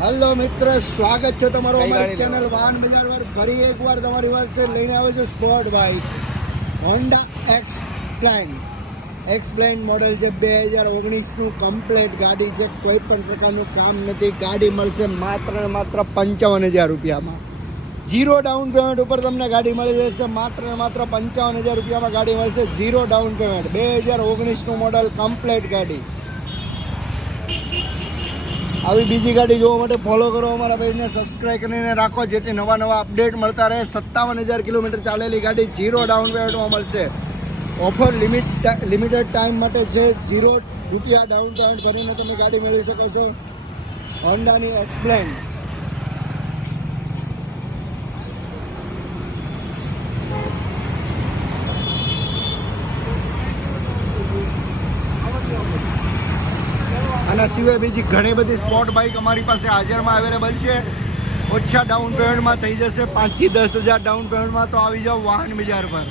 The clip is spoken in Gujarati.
હેલો મિત્ર, સ્વાગત છે તમારું અમારી ચેનલ વાહન બજાર પર. ફરી એકવાર તમારી પાસે લઈને આવ્યો છે sport bike Honda explain model છે. 2019નું કમ્પ્લેટ ગાડી છે. કોઈ પણ પ્રકારનું કામ નથી. ગાડી મળશે માત્ર ને માત્ર 55,000 રૂપિયામાં. 0 ડાઉન પેમેન્ટ ઉપર તમને ગાડી મળી રહેશે. માત્ર ને માત્ર 55,000 રૂપિયામાં ગાડી મળશે. 0 ડાઉન પેમેન્ટ. 2019નું મોડલ કમ્પ્લેટ ગાડી. આવી બીજી ગાડી જોવા માટે ફોલો કરો અમારા પેજને, સબસ્ક્રાઈબ કરીને રાખો જેથી નવા અપડેટ મળતા રહે. 57,000 કિલોમીટર ચાલેલી ગાડી 0 ડાઉન પેમેન્ટમાં મળશે. ઓફર લિમિટેડ ટાઈમ માટે છે. 0 રૂપિયા ડાઉન પેમેન્ટ ભરીને તમે ગાડી મેળવી શકો છો. હોન્ડાની એક્સપ્લેન. આના સિવાય બીજી ઘણી બધી સ્પોર્ટ બાઇક અમારી પાસે હાજરમાં અવેલેબલ છે. ઓછા ડાઉન પેમેન્ટમાં થઈ જશે. 5 થી 10,000 ડાઉન પેમેન્ટમાં. તો આવી જાઓ વાહન બજાર પર.